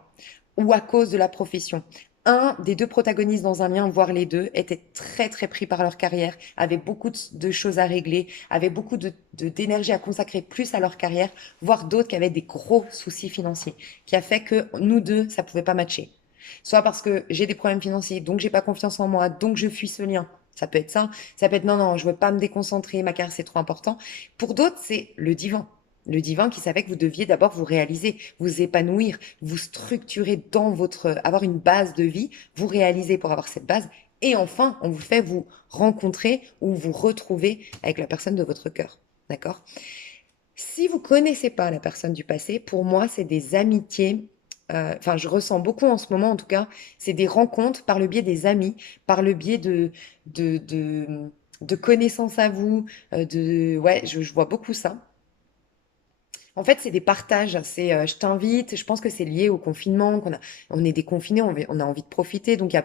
ou à cause de la profession. Un des deux protagonistes dans un lien, voire les deux, étaient très très pris par leur carrière, avaient beaucoup de choses à régler, avaient beaucoup d'énergie à consacrer plus à leur carrière, voire d'autres qui avaient des gros soucis financiers, qui a fait que nous deux, ça pouvait pas matcher. Soit parce que j'ai des problèmes financiers, donc j'ai pas confiance en moi, donc je fuis ce lien. Ça peut être ça. Ça peut être non, non, je veux pas me déconcentrer, ma carrière c'est trop important. Pour d'autres, c'est le divin. Le divin qui savait que vous deviez d'abord vous réaliser, vous épanouir, vous structurer dans avoir une base de vie, vous réaliser pour avoir cette base. Et enfin, on vous fait vous rencontrer ou vous retrouver avec la personne de votre cœur. D'accord? Si vous connaissez pas la personne du passé, pour moi, c'est des amitiés. Enfin, je ressens beaucoup en ce moment, en tout cas, c'est des rencontres par le biais des amis, par le biais de, de, de connaissances à vous. Ouais, je vois beaucoup ça. En fait, c'est des partages. C'est je t'invite. Je pense que c'est lié au confinement, on est déconfiné, on a envie de profiter. Donc,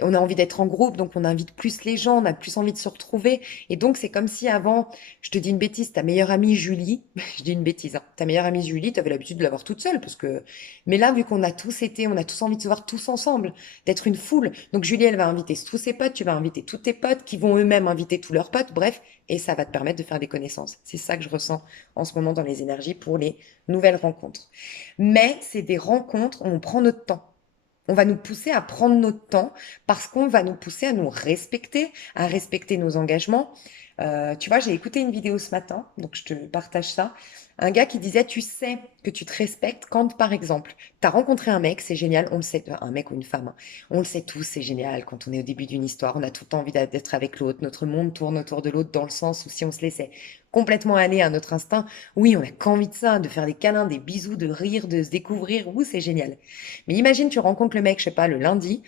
on a envie d'être en groupe, donc on invite plus les gens, on a plus envie de se retrouver. Et donc, c'est comme si avant, je te dis une bêtise, ta meilleure amie Julie, je dis une bêtise, hein, ta meilleure amie Julie, tu avais l'habitude de l'avoir toute seule, parce que. Mais là, vu qu'on a tous été, on a tous envie de se voir tous ensemble, d'être une foule. Donc, Julie, elle va inviter tous ses potes, tu vas inviter tous tes potes, qui vont eux-mêmes inviter tous leurs potes, bref, et ça va te permettre de faire des connaissances. C'est ça que je ressens en ce moment dans les énergies pour les nouvelles rencontres. Mais c'est des rencontres où on prend notre temps. On va nous pousser à prendre notre temps parce qu'on va nous pousser à nous respecter, à respecter nos engagements. Tu vois, j'ai écouté une vidéo ce matin, donc je te partage ça. Un gars qui disait, tu sais que tu te respectes quand, par exemple, tu as rencontré un mec, c'est génial, on le sait, un mec ou une femme, hein, on le sait tous, c'est génial, quand on est au début d'une histoire, on a tout le temps envie d'être avec l'autre, notre monde tourne autour de l'autre dans le sens où si on se laissait complètement aller à notre instinct, oui, on a qu'envie de ça, de faire des câlins, des bisous, de rire, de se découvrir, ouh, c'est génial. Mais imagine, tu rencontres le mec, je sais pas, le lundi,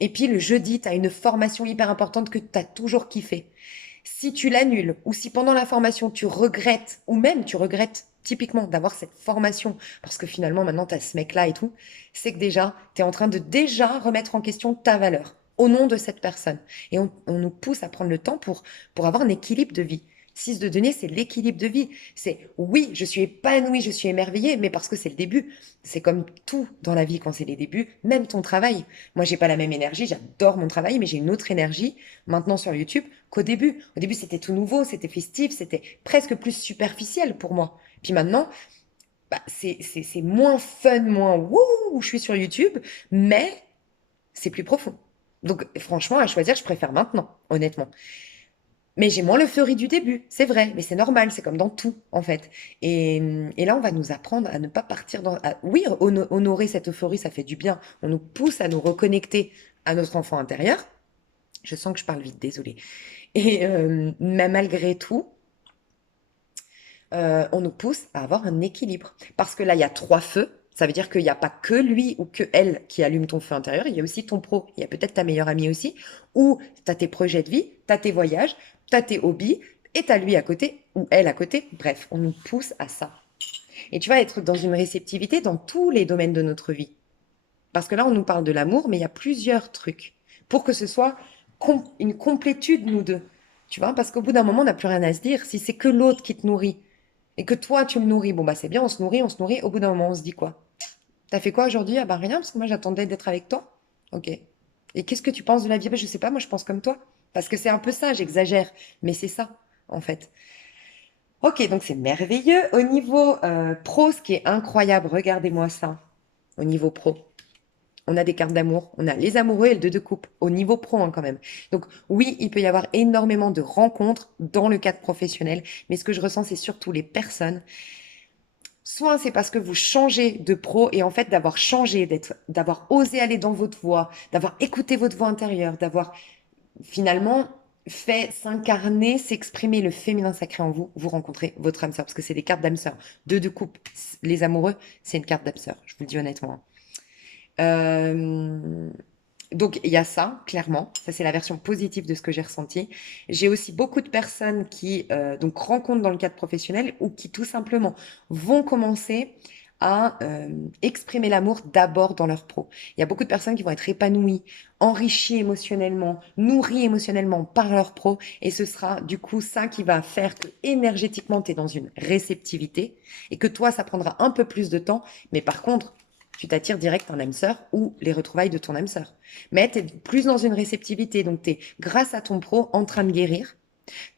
et puis le jeudi, tu as une formation hyper importante que tu as toujours kiffé. Si tu l'annules, ou si pendant la formation tu regrettes, ou même tu regrettes typiquement d'avoir cette formation, parce que finalement maintenant tu as ce mec-là et tout, c'est que déjà, tu es en train de déjà remettre en question ta valeur au nom de cette personne. Et on nous pousse à prendre le temps pour avoir un équilibre de vie. 6 de denier, c'est l'équilibre de vie. C'est oui, je suis épanouie, je suis émerveillée, mais parce que c'est le début. C'est comme tout dans la vie quand c'est les débuts, même ton travail. Moi, j'ai pas la même énergie, j'adore mon travail, mais j'ai une autre énergie maintenant sur YouTube qu'au début. Au début, c'était tout nouveau, c'était festif, c'était presque plus superficiel pour moi. Puis maintenant, bah, c'est moins fun, moins wouh, je suis sur YouTube, mais c'est plus profond. Donc, franchement, à choisir, je préfère maintenant, honnêtement. Mais j'ai moins l'euphorie du début, c'est vrai, mais c'est normal, c'est comme dans tout, en fait. Et là, on va nous apprendre à ne pas partir dans. Oui, honorer cette euphorie, ça fait du bien. On nous pousse à nous reconnecter à notre enfant intérieur. Je sens que je parle vite, désolée. Mais malgré tout, on nous pousse à avoir un équilibre. Parce que là, il y a trois feux. Ça veut dire qu'il n'y a pas que lui ou que elle qui allume ton feu intérieur. Il y a aussi ton pro. Il y a peut-être ta meilleure amie aussi. Ou tu as tes projets de vie, tu as tes voyages, tu as tes hobbies, et tu as lui à côté ou elle à côté. Bref, on nous pousse à ça. Et tu vas être dans une réceptivité dans tous les domaines de notre vie. Parce que là, on nous parle de l'amour, mais il y a plusieurs trucs pour que ce soit une complétude, nous deux. Tu vois, parce qu'au bout d'un moment, on n'a plus rien à se dire. Si c'est que l'autre qui te nourrit et que toi, tu le nourris, bon, bah c'est bien, on se nourrit, on se nourrit. Au bout d'un moment, on se dit quoi? T'as fait quoi aujourd'hui? Ah bah rien, parce que moi, j'attendais d'être avec toi. Ok. Et qu'est-ce que tu penses de la vie? Bah, je sais pas, moi, je pense comme toi. Parce que c'est un peu ça, j'exagère. Mais c'est ça, en fait. Ok, donc c'est merveilleux. Au niveau pro, ce qui est incroyable, regardez-moi ça. Au niveau pro. On a des cartes d'amour, on a les amoureux et le 2 de coupe, au niveau pro hein, quand même. Donc oui, il peut y avoir énormément de rencontres dans le cadre professionnel, mais ce que je ressens, c'est surtout les personnes. Soit c'est parce que vous changez de pro et en fait d'avoir changé, d'avoir osé aller dans votre voix, d'avoir écouté votre voix intérieure, d'avoir finalement fait s'incarner, s'exprimer le féminin sacré en vous, vous rencontrez votre âme sœur, parce que c'est des cartes d'âme sœur. 2 de coupe, les amoureux, c'est une carte d'âme sœur, je vous le dis honnêtement. Euh, donc il y a ça, clairement. Ça, c'est la version positive de ce que j'ai ressenti. J'ai aussi beaucoup de personnes qui donc rencontrent dans le cadre professionnel ou qui tout simplement vont commencer à exprimer l'amour d'abord dans leur pro. Il y a beaucoup de personnes qui vont être épanouies, enrichies émotionnellement, nourries émotionnellement par leur pro. Et ce sera du coup ça qui va faire que énergétiquement, tu es dans une réceptivité et que toi, ça prendra un peu plus de temps. Mais par contre, tu t'attires direct un âme sœur ou les retrouvailles de ton âme sœur. Mais tu es plus dans une réceptivité. Donc, tu es, grâce à ton pro, en train de guérir.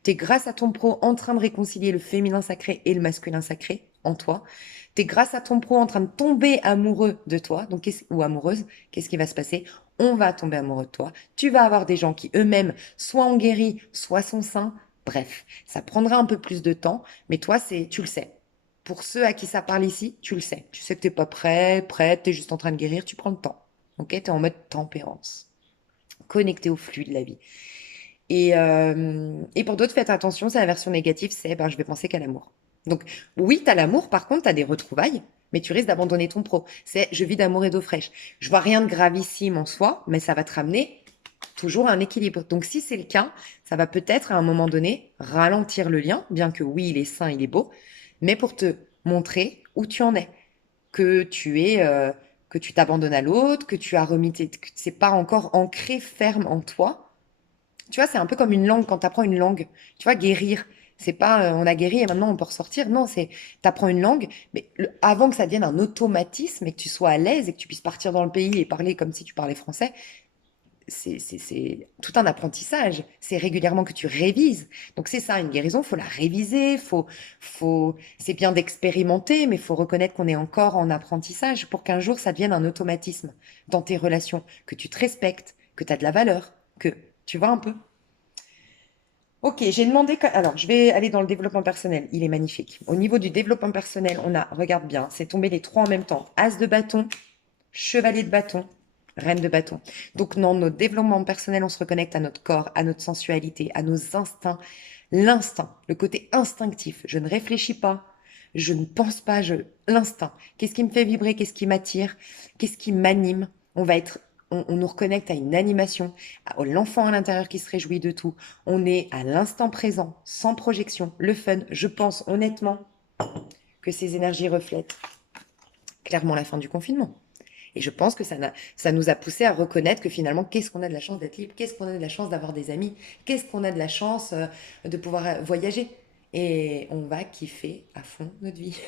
Tu es, grâce à ton pro, en train de réconcilier le féminin sacré et le masculin sacré en toi. Tu es, grâce à ton pro, en train de tomber amoureux de toi donc, ou amoureuse. Qu'est-ce qui va se passer? On va tomber amoureux de toi. Tu vas avoir des gens qui eux-mêmes soit ont guéri, soit sont sains. Bref, ça prendra un peu plus de temps, mais toi, tu le sais. Pour ceux à qui ça parle ici, tu le sais. Tu sais que t'es pas prêt, prête, t'es juste en train de guérir, tu prends le temps. Ok, t'es en mode tempérance, connecté au flux de la vie. Et pour d'autres, faites attention, c'est la version négative, c'est ben, je vais penser qu'à l'amour. Donc, oui, tu as l'amour, par contre, tu as des retrouvailles, mais tu risques d'abandonner ton pro. C'est je vis d'amour et d'eau fraîche. Je vois rien de gravissime en soi, mais ça va te ramener toujours à un équilibre. Donc, si c'est le cas, ça va peut-être à un moment donné ralentir le lien, bien que oui, il est sain, il est beau, mais pour te montrer où tu en es, que tu es, que tu t'abandonnes à l'autre, que tu as remis que c'est pas encore ancré ferme en toi. Tu vois, c'est un peu comme une langue quand tu apprends une langue. Tu vois, guérir, c'est pas on a guéri et maintenant on peut ressortir. Non, c'est tu apprends une langue, mais avant que ça devienne un automatisme et que tu sois à l'aise et que tu puisses partir dans le pays et parler comme si tu parlais français, c'est tout un apprentissage. C'est régulièrement que tu révises. Donc c'est ça, une guérison, faut la réviser, c'est bien d'expérimenter, mais faut reconnaître qu'on est encore en apprentissage pour qu'un jour ça devienne un automatisme dans tes relations, que tu te respectes, que tu as de la valeur, que tu vois un peu. Ok, j'ai demandé. Alors, je vais aller dans le développement personnel. Il est magnifique. Au niveau du développement personnel, on a, regarde bien, c'est tombé les trois en même temps. As de bâton, chevalier de bâton, reine de bâton. Donc, dans notre développement personnel, on se reconnecte à notre corps, à notre sensualité, à nos instincts. L'instinct, le côté instinctif. Je ne réfléchis pas, je ne pense pas, l'instinct. Qu'est-ce qui me fait vibrer? Qu'est-ce qui m'attire? Qu'est-ce qui m'anime? On va être on nous reconnecte à une animation, à l'enfant à l'intérieur qui se réjouit de tout. On est à l'instant présent, sans projection, le fun. Je pense honnêtement que ces énergies reflètent clairement la fin du confinement. Et je pense que ça nous a poussé à reconnaître que finalement, qu'est-ce qu'on a de la chance d'être libre, qu'est-ce qu'on a de la chance d'avoir des amis, qu'est-ce qu'on a de la chance de pouvoir voyager. Et on va kiffer à fond notre vie.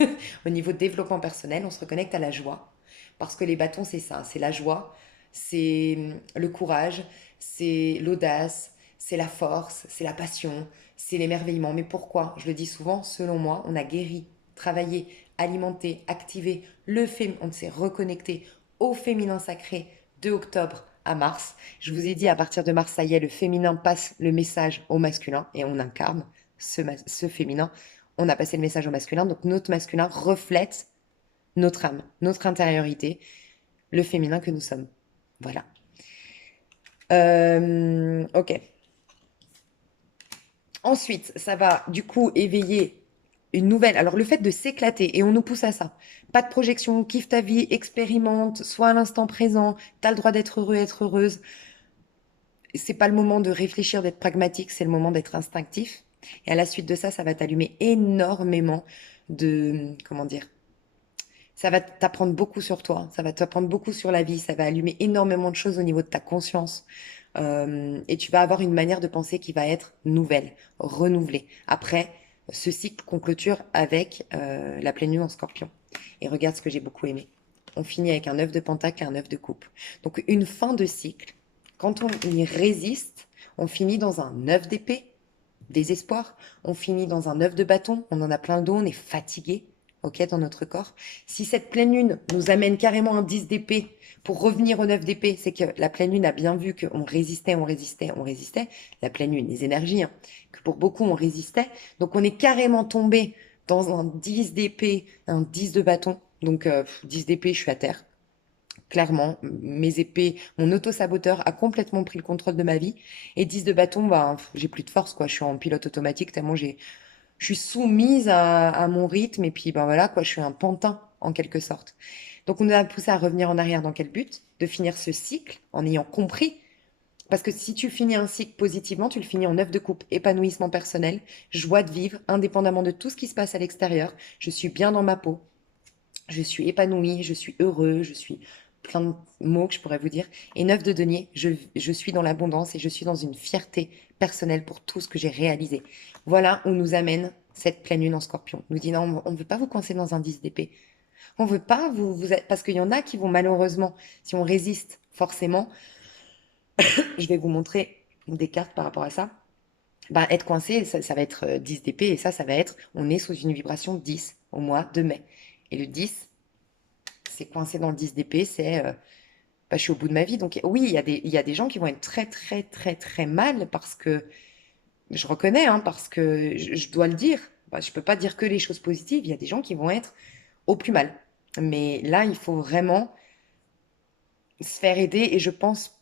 Au niveau de développement personnel, on se reconnecte à la joie. Parce que les bâtons, c'est ça, c'est la joie, c'est le courage, c'est l'audace, c'est la force, c'est la passion, c'est l'émerveillement. Mais pourquoi? Je le dis souvent, selon moi, on a guéri, travaillé, alimenté, activé le féminin, on s'est reconnecté au féminin sacré de octobre à mars. Je vous ai dit, à partir de mars, ça y est, le féminin passe le message au masculin et on incarne ce féminin. On a passé le message au masculin, donc notre masculin reflète notre âme, notre intériorité, le féminin que nous sommes. Voilà. Ok. Ensuite, ça va du coup éveiller une nouvelle. Alors, le fait de s'éclater, et on nous pousse à ça. Pas de projection, kiffe ta vie, expérimente, sois à l'instant présent, t'as le droit d'être heureux, être heureuse. C'est pas le moment de réfléchir, d'être pragmatique, c'est le moment d'être instinctif. Et à la suite de ça, ça va t'allumer énormément de, comment dire, ça va t'apprendre beaucoup sur toi, ça va t'apprendre beaucoup sur la vie, ça va allumer énormément de choses au niveau de ta conscience. Et tu vas avoir une manière de penser qui va être nouvelle, renouvelée. Après, ce cycle qu'on clôture avec la pleine lune en scorpion. Et regarde ce que j'ai beaucoup aimé. On finit avec un œuf de pentacle et un œuf de coupe. Donc une fin de cycle, quand on y résiste, on finit dans un œuf d'épée, désespoir. On finit dans un œuf de bâton, on en a plein le dos, on est fatigué, ok, dans notre corps. Si cette pleine lune nous amène carrément un 10 d'épée pour revenir au 9 d'épée, c'est que la pleine lune a bien vu qu'on résistait, on résistait, on résistait. La pleine lune, les énergies, hein, que pour beaucoup on résistait. Donc on est carrément tombé dans un 10 d'épée, un 10 de bâton. Donc 10 d'épée, je suis à terre. Clairement, mes épées, mon auto-saboteur a complètement pris le contrôle de ma vie. Et 10 de bâton, bah, j'ai plus de force, quoi. Je suis en pilote automatique tellement je suis soumise à mon rythme. Et puis, ben voilà, quoi, je suis un pantin, en quelque sorte. Donc, on nous a poussé à revenir en arrière dans quel but? De finir ce cycle en ayant compris. Parce que si tu finis un cycle positivement, tu le finis en œuf de coupe, épanouissement personnel, joie de vivre, indépendamment de tout ce qui se passe à l'extérieur. Je suis bien dans ma peau. Je suis épanouie, je suis heureux, je suis plein de mots que je pourrais vous dire. Et neuf de denier, je suis dans l'abondance et je suis dans une fierté personnelle pour tout ce que j'ai réalisé. Voilà où nous amène cette pleine lune en scorpion. Nous dit non, on ne veut pas vous coincer dans un 10 d'épée. On veut pas parce qu'il y en a qui vont malheureusement, si on résiste forcément, je vais vous montrer des cartes par rapport à ça. Bah, être coincé, ça va être 10 d'épée et ça va être, on est sous une vibration 10 au mois de mai. Et le 10, c'est coincé dans le 10 d'épée, c'est bah, je suis au bout de ma vie. Donc oui, il y a des gens qui vont être très très très très mal parce que je reconnais, hein, parce que je dois le dire. Bah, je peux pas dire que les choses positives. Il y a des gens qui vont être au plus mal. Mais là, il faut vraiment se faire aider et je pense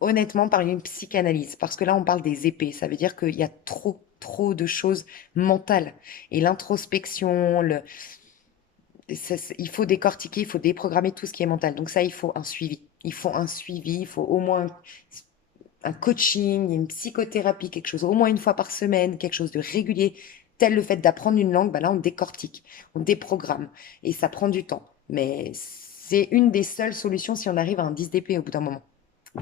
honnêtement par une psychanalyse. Parce que là, on parle des épées. Ça veut dire qu'il y a trop trop de choses mentales. Et l'introspection, il faut décortiquer, il faut déprogrammer tout ce qui est mental. Donc ça, il faut un suivi. Il faut un suivi, il faut au moins un coaching, une psychothérapie, quelque chose au moins une fois par semaine, quelque chose de régulier, tel le fait d'apprendre une langue, bah là on décortique, on déprogramme et ça prend du temps. Mais c'est une des seules solutions si on arrive à un 10 DP au bout d'un moment.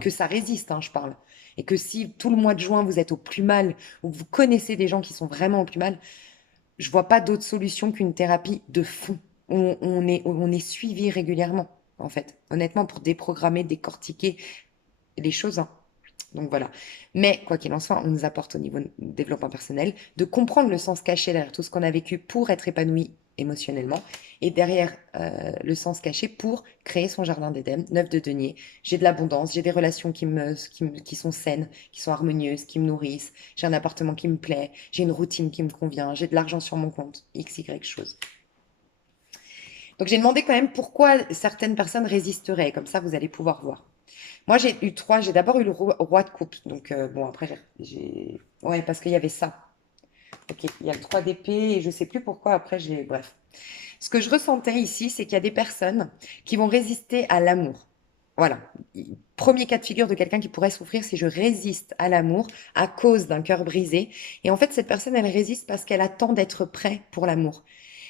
Que ça résiste, hein, je parle. Et que si tout le mois de juin vous êtes au plus mal ou vous connaissez des gens qui sont vraiment au plus mal, je vois pas d'autre solution qu'une thérapie de fond. On est suivi régulièrement, en fait. Honnêtement, pour déprogrammer, décortiquer les choses, hein. Donc voilà. Mais quoi qu'il en soit, on nous apporte au niveau de développement personnel de comprendre le sens caché derrière tout ce qu'on a vécu pour être épanoui émotionnellement et derrière le sens caché pour créer son jardin d'Éden, neuf de denier. J'ai de l'abondance, j'ai des relations qui sont saines, qui sont harmonieuses, qui me nourrissent, j'ai un appartement qui me plaît, j'ai une routine qui me convient, j'ai de l'argent sur mon compte, x, y chose. Donc j'ai demandé quand même pourquoi certaines personnes résisteraient, comme ça vous allez pouvoir voir. Moi, j'ai d'abord eu le roi de coupe. Donc, bon, après, ouais, parce qu'il y avait ça. Ok, il y a le 3 d'épée et je sais plus pourquoi après Bref. Ce que je ressentais ici, c'est qu'il y a des personnes qui vont résister à l'amour. Voilà. Premier cas de figure de quelqu'un qui pourrait souffrir si je résiste à l'amour à cause d'un cœur brisé. Et en fait, cette personne, elle résiste parce qu'elle attend d'être prête pour l'amour.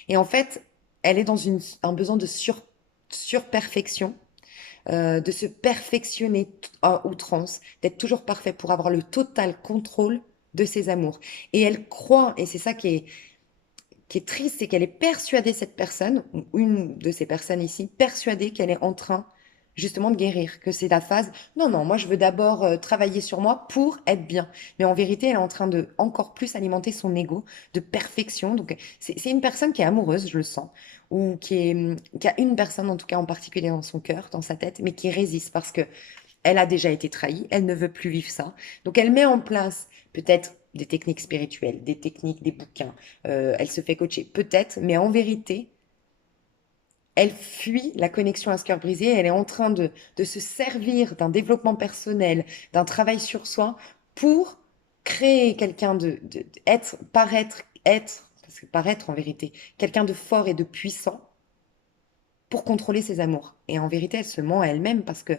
Et en fait, elle est dans un besoin de surperfection, de se perfectionner à outrance, d'être toujours parfait pour avoir le total contrôle de ses amours. Et elle croit, et c'est ça qui est triste, c'est qu'elle est persuadée, cette personne, ou une de ces personnes ici, persuadée qu'elle est en train justement de guérir, que c'est la phase, non, non, moi je veux d'abord travailler sur moi pour être bien. Mais en vérité, elle est en train de encore plus alimenter son ego de perfection. Donc c'est une personne qui est amoureuse, je le sens, ou qui a une personne en tout cas en particulier dans son cœur, dans sa tête, mais qui résiste parce que elle a déjà été trahie, elle ne veut plus vivre ça. Donc elle met en place peut-être des techniques spirituelles, des techniques, des bouquins, elle se fait coacher, peut-être, mais en vérité, elle fuit la connexion à ce cœur brisé, elle est en train de se servir d'un développement personnel, d'un travail sur soi pour créer quelqu'un être, parce que paraître en vérité, quelqu'un de fort et de puissant pour contrôler ses amours. Et en vérité, elle se ment à elle-même parce que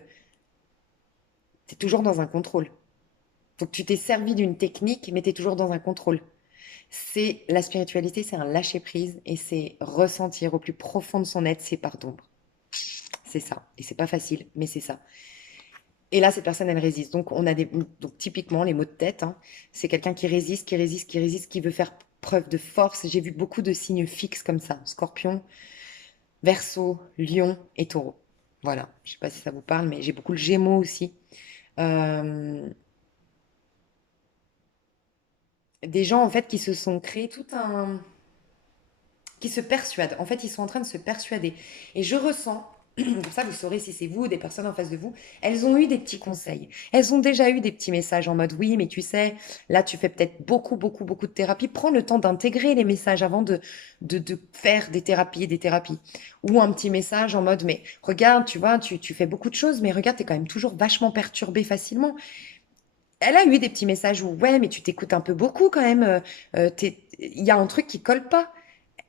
c'est toujours dans un contrôle. Donc tu t'es servi d'une technique, mais tu es toujours dans un contrôle. C'est la spiritualité, c'est un lâcher prise et c'est ressentir au plus profond de son être ses parts d'ombre. C'est ça. Et c'est pas facile, mais c'est ça. Et là, cette personne, elle résiste. Donc donc typiquement les maux de tête, hein, c'est quelqu'un qui résiste, qui résiste, qui résiste, qui veut faire preuve de force. J'ai vu beaucoup de signes fixes comme ça. Scorpion, Verseau, Lion et Taureau. Voilà. Je sais pas si ça vous parle, mais j'ai beaucoup le Gémeaux aussi. Euh, des gens en fait qui se sont créés tout un qui se persuadent. En fait, ils sont en train de se persuader. Et je ressens, comme ça vous saurez si c'est vous ou des personnes en face de vous, elles ont eu des petits conseils. Elles ont déjà eu des petits messages en mode oui, mais tu sais, là tu fais peut-être beaucoup, beaucoup, beaucoup de thérapie. Prends le temps d'intégrer les messages avant de faire des thérapies et des thérapies. Ou un petit message en mode mais regarde, tu vois, tu fais beaucoup de choses, mais regarde, t'es quand même toujours vachement perturbé facilement. Elle a eu des petits messages où ouais, mais tu t'écoutes un peu beaucoup quand même. Il y a un truc qui colle pas.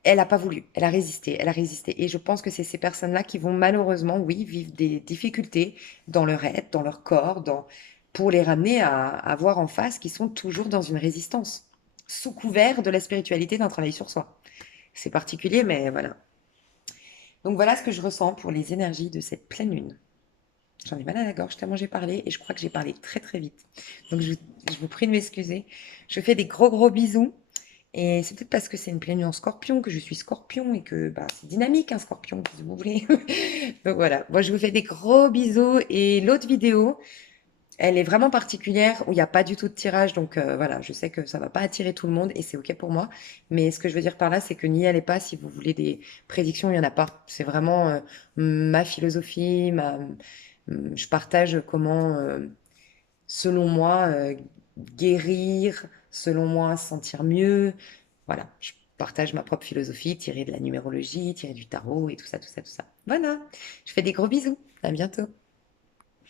Elle n'a pas voulu, elle a résisté, elle a résisté. Et je pense que c'est ces personnes-là qui vont malheureusement, oui, vivre des difficultés dans leur être, dans leur corps, pour les ramener à voir en face qu'ils sont toujours dans une résistance, sous couvert de la spiritualité d'un travail sur soi. C'est particulier, mais voilà. Donc voilà ce que je ressens pour les énergies de cette pleine lune. J'en ai mal à la gorge tellement j'ai parlé et je crois que j'ai parlé très très vite. Donc je vous prie de m'excuser. Je fais des gros gros bisous. Et c'est peut-être parce que c'est une pleine lune en scorpion, que je suis scorpion et que bah, c'est dynamique un scorpion, si vous voulez. Donc voilà, moi je vous fais des gros bisous. Et l'autre vidéo, elle est vraiment particulière où il n'y a pas du tout de tirage. Donc voilà, je sais que ça va pas attirer tout le monde et c'est OK pour moi. Mais ce que je veux dire par là, c'est que n'y allez pas si vous voulez des prédictions, il n'y en a pas. C'est vraiment ma philosophie, je partage comment, selon moi, guérir, selon moi, se sentir mieux. Voilà, je partage ma propre philosophie, tirée de la numérologie, tirée du tarot et tout ça, tout ça, tout ça. Voilà, je fais des gros bisous. À bientôt.